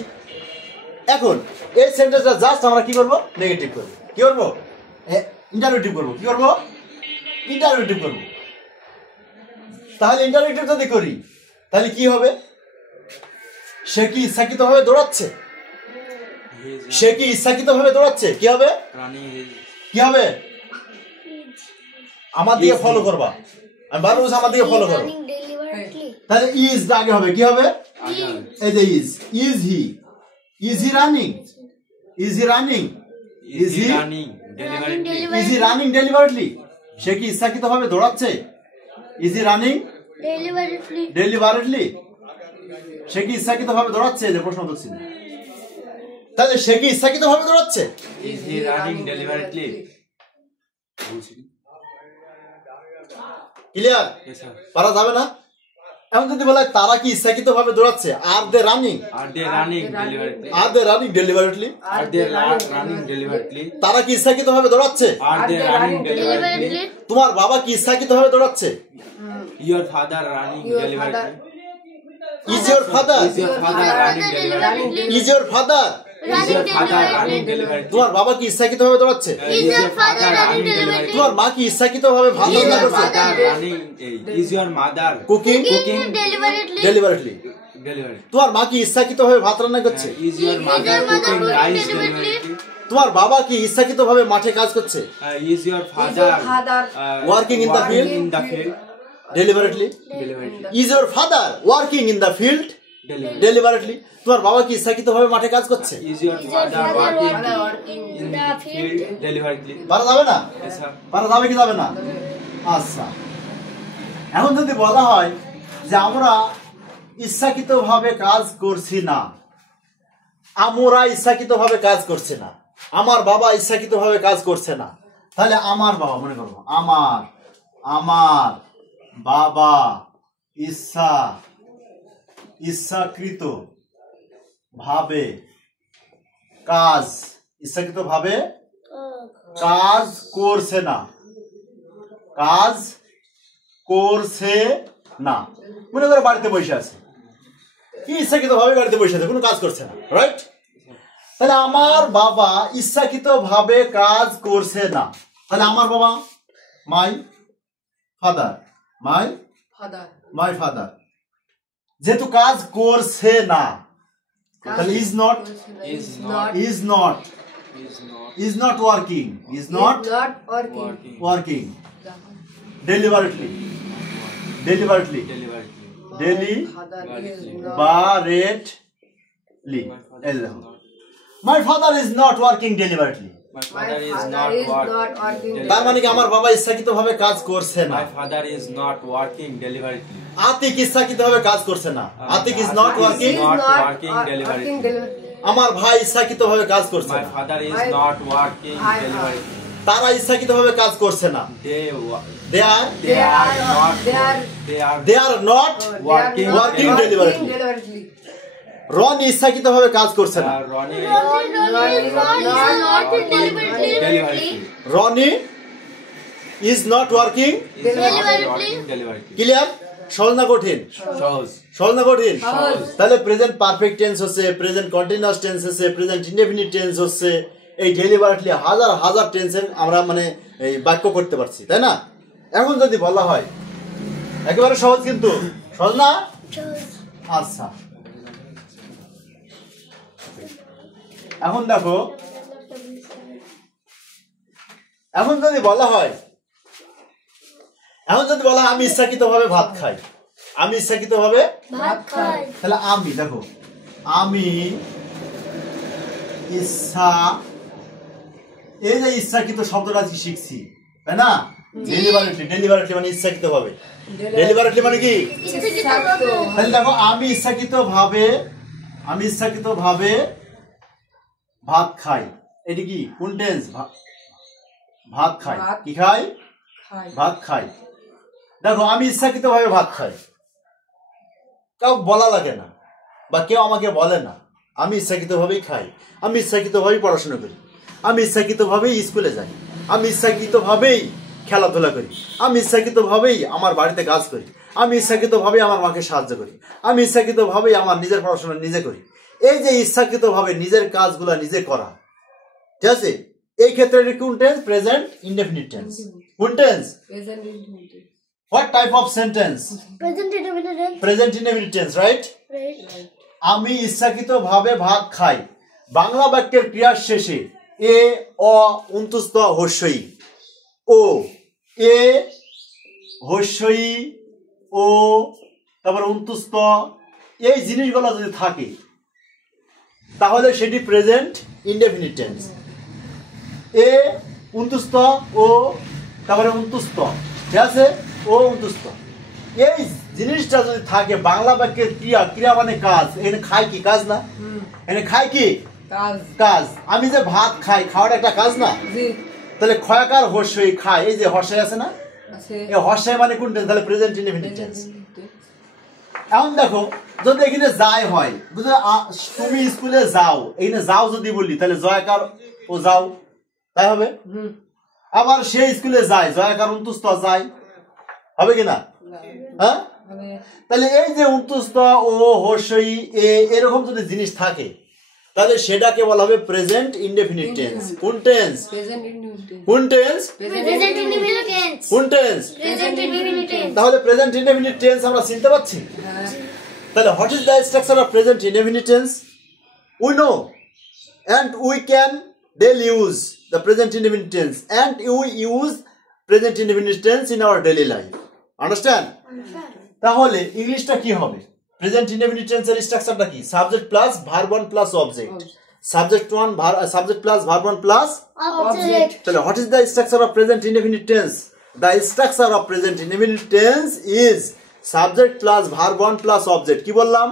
এখন এই সেন্টেন্সটা জাস্ট আমরা কি করবো? নেগেটিভ করবো। কি করবো? ইন্টারোগেটিভ করবো। কি করবো? ইন্টারোগেটিভ করবো। তাহলে ইন্টারোগেটিভ যদি করি, তাহলে কি হবে? সে কি ইচ্ছাকৃতভাবে দৌড়াচ্ছে? সে কি ইচ্ছাকৃতভাবে দৌড়াচ্ছে? কি হবে? কি হবে? আমার দিকে ফলো করবা, আমি বারবার বলছি আমার দিকে ফলো করো। তাহলে ইজ আগে হবে, কি হবে? এই যে is, is he, is he running? Is he running? Is he running deliberately? Is he running deliberately? সে কি ইচ্ছাকৃতভাবে দৌড়াচ্ছে? Is he running deliberately? সে কি ইচ্ছাকৃতভাবে দৌড়াচ্ছে? যে প্রশ্ন করছি, তাহলে সে কি ইচ্ছাকৃতভাবে দৌড়াচ্ছে? Is he running deliberately? Clear? Yes, sir. পারা যাবে না? এখন যদি বলা হয় তারা কি ইচ্ছাকৃতভাবে দৌড়াচ্ছে, are they running, Are they running deliberately? Are they running deliberately, Are they running deliberately? তারা কি ইচ্ছাকৃতভাবে দৌড়াচ্ছে? Are they running deliberately? তোমার বাবা কি ইচ্ছাকৃতভাবে দৌড়াচ্ছে? Your father running deliberately? Is your father? Is your father running deliberately? Is your father? Is your father running deliberately? তোমার বাবা কি ইচ্ছাকৃতভাবে দৌড়াচ্ছে? Is your father running deliberately? তোমার মা কি ইচ্ছাকৃতভাবে ভাত Is রান্না your করছে? father running? Is your mother cooking deliberately. Deliberately. deliberately? তোমার মা কি ইচ্ছাকৃতভাবে ভাত রান্না করছে? Is your mother cooking rice deliberately? তোমার বাবা কি ইচ্ছাকৃতভাবে মাঠে কাজ করছে? Is your father Working in the field? in the field? Deliberately. Deliberately. Is your father working in the field? Deliberately. Deliberately. তোমার বাবা কি ইচ্ছাকৃতভাবে মাঠে কাজ করছে? Is your father working in the field? Deliberately. পারা যাবে না? Yes, sir. পারা যাবে কি যাবে না? আচ্ছা, এখন যদি বলা হয় যে আমরা ইচ্ছাকৃতভাবে কাজ করছি না, আমরা ইচ্ছাকৃতভাবে কাজ করছি না, আমার বাবা ইচ্ছাকৃতভাবে কাজ করছে না, তাহলে আমার বাবা, মনে করবো আমার বাবা ইচ্ছাকৃত ভাবে কাজ করছে না, মনে করো বাড়িতে বসে আছে, কি ইচ্ছাকৃত ভাবে বাড়িতে বসে আছে, কোনো কাজ করছে না, রাইট? তাহলে আমার বাবা ইচ্ছাকৃত ভাবে কাজ করছে না, তাহলে আমার বাবা মাই ফাদার যেহেতু কাজ করছে না, তাহলে is not working deliberately. My father is not working deliberately. My father is not working. তার মানে কি আমার বাবা ইচ্ছাকৃতভাবে কাজ করছে না? My father is not working deliberately. Atik ইচ্ছাকৃতভাবে কাজ করছে না, Atik is not working deliberately. আমার ভাই ইচ্ছাকৃতভাবে কাজ করছে My না, father is not working deliberately. তারা ইচ্ছাকৃতভাবে কাজ করছে না, they are not working deliberately. Roni ইচ্ছাকৃতভাবে কাজ করছে না, Roni is not working clear? সহজ না কঠিন? সহজ না কঠিন? তাহলে প্রেজেন্ট পারফেক্ট টেন্স হচ্ছে, প্রেজেন্ট কন্টিনিউয়াস টেন্স হচ্ছে, প্রেজেন্ট ইনডেফিনিট টেন্স হচ্ছে, এই ডেলিভারেটলি হাজার টেন্সের আমরা মানে এই বাক্য করতে পারছি, তাই না? এখন যদি বলা হয় একেবারে সহজ, কিন্তু সহজ না? আচ্ছা, এখন দেখো, এখন যদি বলা হয় আমি ইচ্ছাকৃতভাবে ভাত খাই, তাহলে আমি দেখো, আমি এই যে ইচ্ছাকৃত শব্দটা শিখছি, তাই না? ডেলিভারেটলি মানে ইচ্ছাকৃতভাবে, ডেলিভারেটলি মানে কি? তাহলে দেখো, আমি ইচ্ছাকৃতভাবে ভাত খাই, এটি কি কোন টেন্স? ভাত খাই, কি খাই? ভাত খাই। দেখো, আমি ইচ্ছাকৃতভাবে ভাত খাই, কাউ বলা লাগে না বা কেউ আমাকে বলে না, আমি ইচ্ছাকৃতভাবেই খাই, আমি ইচ্ছাকৃতভাবেই পড়াশোনা করি, আমি ইচ্ছাকৃতভাবেই স্কুলে যাই, আমি ইচ্ছাকৃতভাবেই খেলাধুলা করি, আমি ইচ্ছাকৃতভাবেই আমার বাড়িতে কাজ করি, আমি ইচ্ছাকৃতভাবেই আমার মাকে সাহায্য করি, আমি ইচ্ছাকৃতভাবেই আমার নিজের পড়াশোনা নিজে করি। এই যে ইচ্ছাকৃতভাবে নিজের কাজগুলা নিজে করা, ঠিক আছে? এই ক্ষেত্রে কোন টেন্স? Present indefinite tense. কোন tense? What type of sentence? Present indefinite tense, right? আমি ইচ্ছাকৃতভাবে ভাত খাই। বাংলা বাক্যের ক্রিয়ার শেষে এ, অ, অন্তস্থ হর্ষই, ও, এ, হর্ষই, ও, তারপর অন্তস্থ, এই জিনিসগুলো যদি থাকে তাহলে সেটি প্রেজেন্ট ইনডেফিনিট টেন্স। এ, অন্তস্থ, ও, তারপরে অন্তস্থ, ঠিক আছে? ও, অন্তস্থ, এই জিনিসটা যদি থাকে বাংলা বাক্যের ক্রিয়া মানে কাজ। এখানে খাই কি কাজ না? এখানে খাই কি কাজ। আমি যে ভাত খাই, খাওয়াটা একটা কাজ না? তাহলে ক্ষয়াকার হর্ষই খাই, এই যে হর্ষই আছে না, এই হর্ষই মানে কোন টেন্স? তাহলে প্রেজেন্ট ইনডেফিনিট টেন্স। এখন দেখো, যদি এখানে যাই হয়, তুমি স্কুলে যাও, এখানে যাও যদি বলি তাহলে জয়াকার ও যাও, তাই হবে। আবার সে স্কুলে যায়, জয়াকার অন্তস্থ যায়, হবে কিনা? হ্যাঁ, তাহলে এই যে অন্তস্থ, ও, হর্ষই, এ, এরকম যদি জিনিস থাকে তাহলে সেটাকে বলা হবে প্রেজেন্ট ইনডেফিনিট টেন্স। কোন টেন্স? কোন টেন্স? কোন টেন্স? তাহলে প্রেজেন্ট ইনডেফিনিট টেন্স আমরা চিনতে পারছি। তাহলে what is the structure of present indefinite tense? We no and we can daily use the present indefinite tense and we use present indefinite tense in our daily life. Understand? তাহলে ইংলিশটা কি হবে? Present indefinite টেন্সের স্ট্রাকচারটা কি? Subject plus verb 1 plus object, subject 1 subject plus verb 1 plus Object. তাহলে what is the structure of present indefinite tense? The structure of present indefinite tense is subject plus verb 1 plus object. কি বললাম?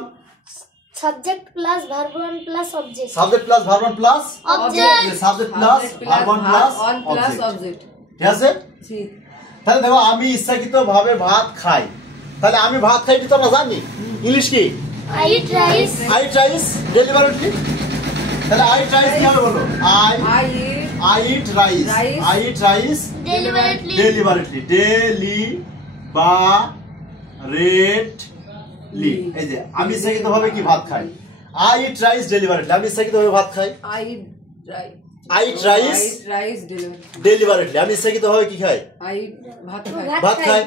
Subject plus verb 1 plus object. Subject plus verb 1 plus Object. Subject plus verb 1 plus object. ঠিক আছে? তাহলে দেখো আমি ইচ্ছাকৃত ভাবে ভাত খাই, তাহলে আমি ভাত খাই তো আমরা জানি। ইংলিশ কি? I eat rice. I thrice deliberately. তাহলে আই ট্রাইস কি হবে বলো? I eat rice. I eat rice Deliberately. Deliberately. Deliberately. এই যে আমি ইচ্ছাকৃত ভাবে কি ভাত খাই। I eat rice deliberately. আমি ইচ্ছাকৃত ভাবে ভাত খাই। I eat rice deliberately. আমি ইচ্ছাকৃত ভাবে কি খাই? ভাত খাই।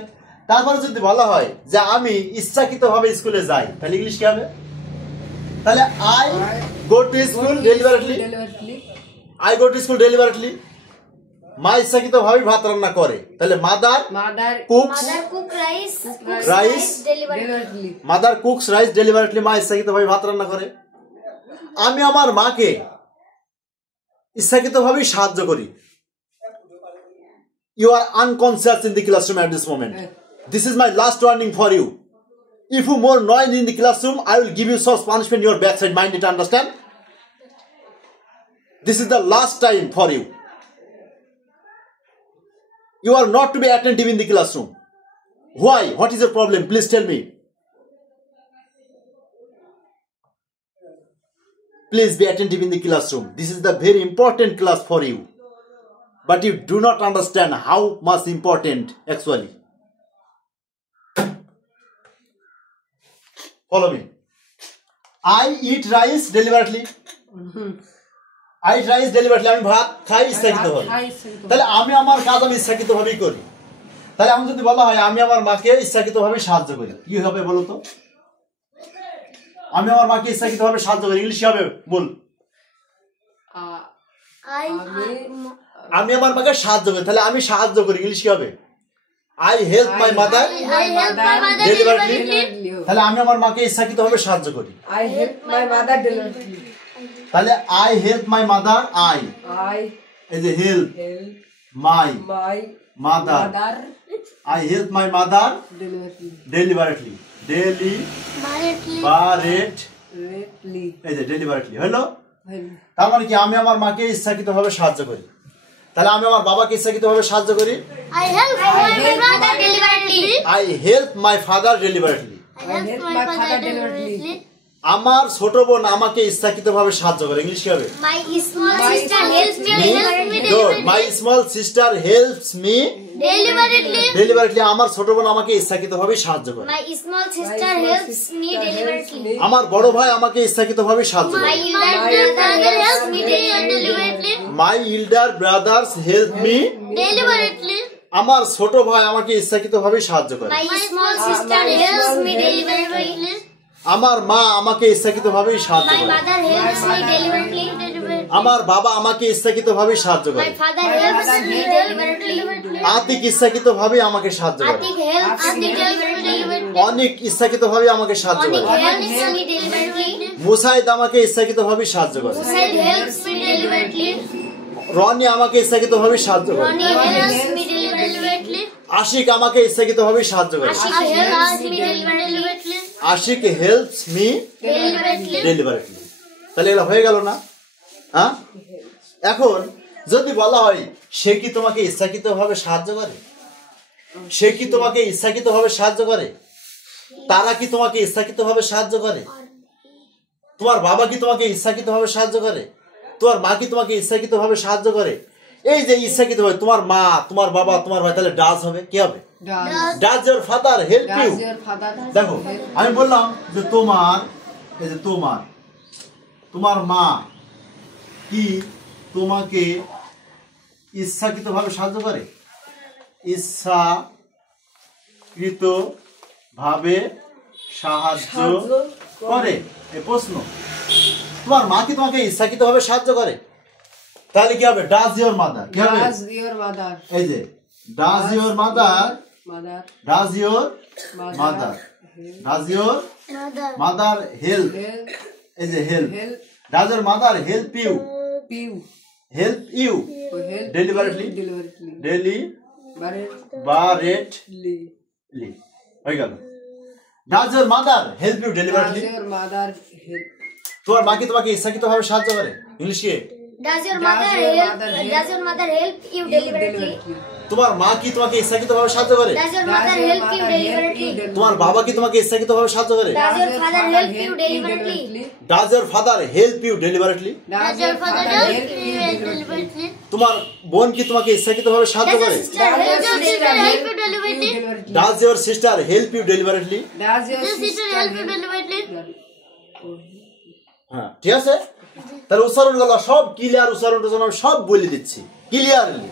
তারপরে যদি বলা হয় যে আমি ইচ্ছাকৃত ভাবে স্কুলে যাই, তাহলে ইংলিশ কি হবে? তাহলে I go to school deliberately. I go to school deliberately. মা ইচ্ছাকৃত ভাবে ভাত রান্না করে, তাহলে mother cooks Mother cook rice. Rice. Deliberately. Mother cooks rice deliberately. মা ইচ্ছাকৃত ভাবে ভাত রান্না করে। আমি আমার মাকে ইচ্ছাকৃত ভাবে সাহায্য করি। You are unconscious in the classroom at this moment. This is my last warning for you. If you more noise in the classroom, I will give you such punishment in your backside. Mind it, understand? This is the last time for you. You are not to be attentive in the classroom. Why? What is your problem? Please tell me. Please be attentive in the classroom. This is the very important class for you. But you do not understand how much important actually. Follow me. I eat rice deliberately. I eat rice deliberately. আমি ভাত খাই ইচ্ছাকৃতভাবে। তাহলে আমি আমার কাজ আমি ইচ্ছাকৃতভাবেই করি। তাহলে আমি যদি বলা হয় আমি আমার মাকে ইচ্ছাকৃতভাবে সাহায্য করি, কি হবে বলো তো? আমি আমার মাকে ইচ্ছাকৃতভাবে সাহায্য করি, ইংলিশ হবে বল। আমি আমার মাকে সাহায্য করি, তাহলে আমি সাহায্য করি, ইংলিশ কি হবে? I help my mother I help my mother deliberately. deliberately. তাহলে আমি আমার মাকে ইচ্ছাকৃতভাবে সাহায্য করি। তাহলে I help my mother. I এই যে help my mother. I help my mother deliberately. Deliberately এই যে ডেলিভারেটলি হলো। তার মানে কি আমি আমার মাকে ইচ্ছাকৃতভাবে সাহায্য করি। তাহলে আমি আমার বাবাকে ইচ্ছাকৃতভাবে সাহায্য করি। I help my father deliberately. I help my father deliberately. I help my father deliberately. আমার ছোট বোন আমাকে ইচ্ছাকৃতভাবে সাহায্য করে, ইংলিশ কি হবে? My small sister helps me deliberately. My small sister helps me Deliberately. Deliberately. আমার ছোট বোন আমাকে ইচ্ছাকৃতভাবে সাহায্য করে। My small sister helps me deliberately. আমার বড় ভাই আমাকে ইচ্ছাকৃতভাবে সাহায্য My করে। elder brother helps me deliberately. My elder brothers help me Deliberately. আমার ছোট ভাই আমাকে ইচ্ছাকৃতভাবে সাহায্য করে। My small sister helps me deliberately. আমার মা আমাকে ইচ্ছাকৃতভাবে সাহায্য My করে। mother helps me deliberately. আমার বাবা আমাকে ইচ্ছাকৃতভাবে সাহায্য করে। My father helps me deliberately. Atik ইচ্ছাকৃতভাবে আমাকে সাহায্য করে। Atik helps me deliberately. অনেক ইচ্ছাকৃতভাবে আমাকে সাহায্য Anik করে। helps me deliberately. মুসাইদ আমাকে ইচ্ছাকৃতভাবে সাহায্য করে। Musaid helps me deliberately. Roni আমাকে ইচ্ছাকৃতভাবে সাহায্য করে। Ronnie helps me deliberately. Ashiq আমাকে ইচ্ছাকৃতভাবে সাহায্য করে। Ashik helps me deliberately. Ashiq helps me Deliberately. Deliberately. তাহলে এগুলো হয়ে গেল না? হ্যাঁ, এখন যদি বলা হয় সে কি তোমাকে ইচ্ছাকৃতভাবে সাহায্য করে? সে কি তোমাকে ইচ্ছাকৃতভাবে সাহায্য করে? তারা কি তোমাকে ইচ্ছাকৃতভাবে সাহায্য করে? তোমার বাবা কি তোমাকে ইচ্ছাকৃতভাবে সাহায্য করে? তোমার মা কি তোমাকে ইচ্ছাকৃতভাবে সাহায্য করে? এই যে ইচ্ছাকৃতভাবে তোমার মা, তোমার বাবা, তোমার ভাই, তাহলে ডাজ হবে, কি হবে? Does your father help you? দেখো আমি বললাম যে তোমার এই যে তোমার মা কি তোমাকে ইচ্ছাকৃতভাবে সাহায্য করে? ইচ্ছাকৃতভাবে সাহায্য করে, এই প্রশ্ন। তোমার মা কি তোমাকে ইচ্ছাকৃতভাবে সাহায্য করে? তাহলে কি হবে? ডাজ ইওর মাদার, কি হবে? এই যে does your mother Mother. Does your mother? Does your mother help? Is a help. Help. Does your mother help you? Pew. Help you Help. deliberately. Deliberately. Deliberately. হয়ে গেল। Does your mother help you Does deliberately? your mother help? তোমার মা কি তোমাকে ইচ্ছাকৃতভাবে সাহায্য করে? English কি? Does your Does mother your help? mother help? Does your mother help you deliberately? তোমার মা কি তোমাকে ইচ্ছাকৃতভাবে সাহায্য করে? Does your Does mother your help mother you deliberately? তোমার বাবা কি তোমাকে ইচ্ছাকৃতভাবে সাহায্য করে? Does your father help you deliberately? Does your father help you deliberately? Does your father help you deliberately? তোমার বোন কি তোমাকে ইচ্ছাকৃতভাবে সাহায্য Does your করে? sister Does help your you sister deliberately? help you deliberately? Does your sister help you deliberately? Does your Does sister help you deliberately? হ্যাঁ ঠিক আছে, তাহলে উচ্চারণগুলো সব ক্লিয়ার, উচ্চারণটা যেন আমি সব বলে দিচ্ছি ক্লিয়ারলি।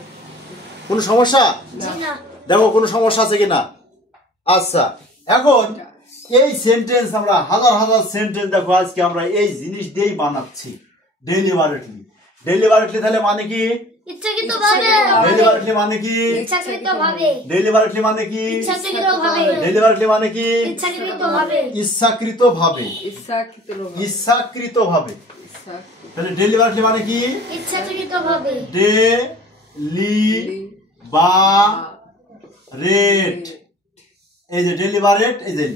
কোনো সমস্যা? জি না। দেখো কোনো সমস্যা আছে কিনা। আচ্ছা, এখন এই সেন্টেন্স আমরা হাজার হাজার সেন্টেন্স দেখো আজকে আমরা এই জিনিস দিয়েই বানাচ্ছি ডেলিবারেটলি। ডেলিবারেটলি তাহলে মানে কি? ইচ্ছাকৃতভাবে। ডেলিবারেটলি মানে কি? ইচ্ছাকৃতভাবে। ডেলিবারেটলি মানে কি? ইচ্ছাকৃতভাবে। ডেলিবারেটলি মানে কি? ইচ্ছাকৃতভাবে। ইচ্ছাকৃতভাবে। ইচ্ছাকৃতভাবে। তাহলে ডেলিবারেটলি মানে কি? ইচ্ছাকৃতভাবে। ডেলিবারেট। এই যে ডেলিবারেট, এই যে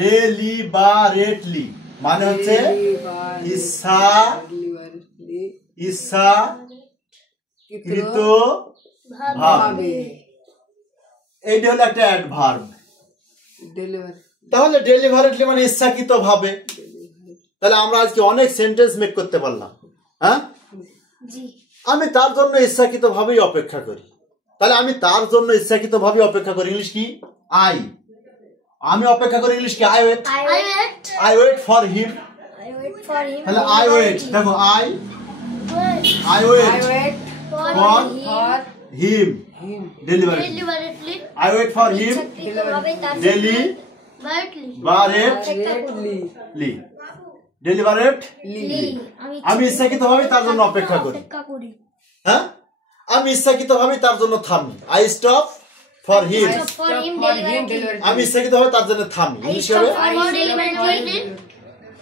ডেলিবারেটলি মানে হচ্ছে ইচ্ছাকৃতভাবে। এইটা হলো একটা অ্যাডভার্ব। তাহলে ডেলিবারেটলি মানে ইচ্ছাকৃতভাবে। তাহলে আমরা আজকে অনেক সেন্টেন্স মেক করতে পারলাম। হ্যাঁ, জি। আমি তার জন্য ইচ্ছাকৃতভাবেই অপেক্ষা করি। তাহলে আমি তার জন্য ইচ্ছাকৃতভাবে অপেক্ষা করি, ইংলিশ কি? আমি অপেক্ষা করি, ইংলিশ কি? I wait. I wait for him. I wait for him. তাহলে আই ওয়েট, দেখো I wait for him deliberately. I wait for him ইচ্ছাকৃতভাবে তার ডেলিবারেটলি। ডেলিবারেটলি আমি ইচ্ছাকৃতভাবে তার জন্য অপেক্ষা করি। হ্যাঁ, আমি ইচ্ছাকৃতভাবে তার জন্য থামি। I stop for him. আমি ইচ্ছাকৃতভাবে তার জন্য থামি, ইংলিশ হবে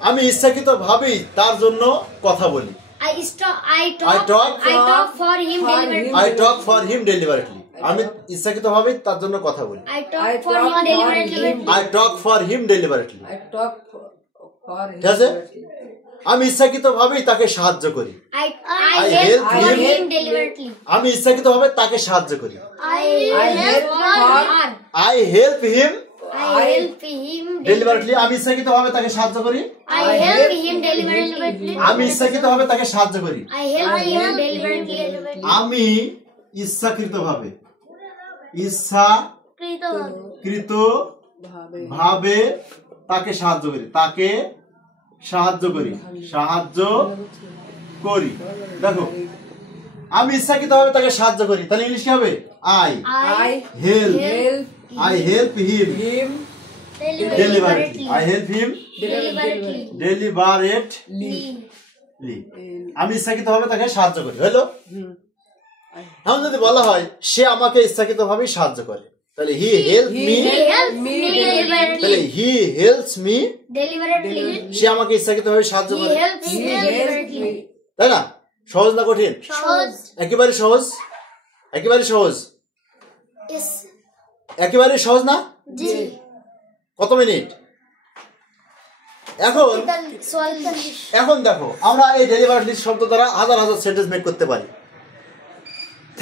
আমি ইচ্ছাকৃতভাবেই তার জন্য কথা বলি। I talk for him deliberately. I talk for him deliberately. আমি ইচ্ছাকৃতভাবেই তার জন্য কথা বলি। I talk for him deliberately. I talk for him deliberately. I talk for him. ঠিক আছে, আমি ইচ্ছাকৃতভাবেই তাকে সাহায্য করি। I I help help for him. him deliberately. আমি ইচ্ছাকৃতভাবে তাকে সাহায্য করি। I help for I help him I help him deliberately. আমি ইচ্ছাকৃতভাবে তাকে সাহায্য করি। I help him deliberately. আমি ইচ্ছাকৃতভাবে তাকে সাহায্য করি। I help him deliberately. আমি ইচ্ছাকৃতভাবে ইচ্ছাকৃতভাবে তাকে সাহায্য করি। তাকে সাহায্য করি। দেখো আমি ইচ্ছাকৃতভাবে তাকে সাহায্য করি, তাহলে ইংলিশ কি হবে? I help him deliberately. I help him deliberately. আমি ইচ্ছাকৃতভাবে তাকে সাহায্য করি, হলো? এখন যদি বলা হয় সে আমাকে ইচ্ছাকৃতভাবে সাহায্য করে, তাহলে হি হেল্প মি। তাহলে হি হেল্পস মি Deliberately. সে আমাকে ইচ্ছাকৃতভাবে সাহায্য He করে, helps me deliberately. তাই না? সহজ না কঠিন? সহজ। একেবারে সহজ, একেবারে সহজ, Yes. একেবারে সহজ না? জি। কত মিনিট? এখন দেখো আমরা এই ডেলিবারেটলি শব্দ দ্বারা হাজার হাজার সেন্টেন্স মেক করতে পারি।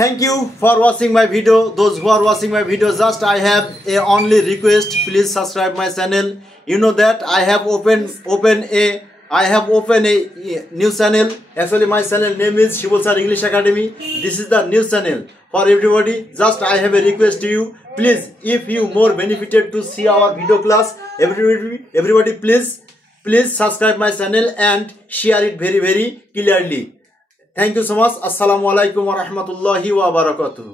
Thank you for watching my video. Those who are watching my video, just I have a only request. Please subscribe my channel. You know that I have opened a new channel. Actually, my channel name is Shibul Sir English Academy. This is the new channel for everybody. Just I have a request to you. Please, if you more benefited to see our video class, everybody please subscribe my channel and share it very clearly. Thank you so much. Assalamu alaikum wa rahmatullahi wa barakatuh.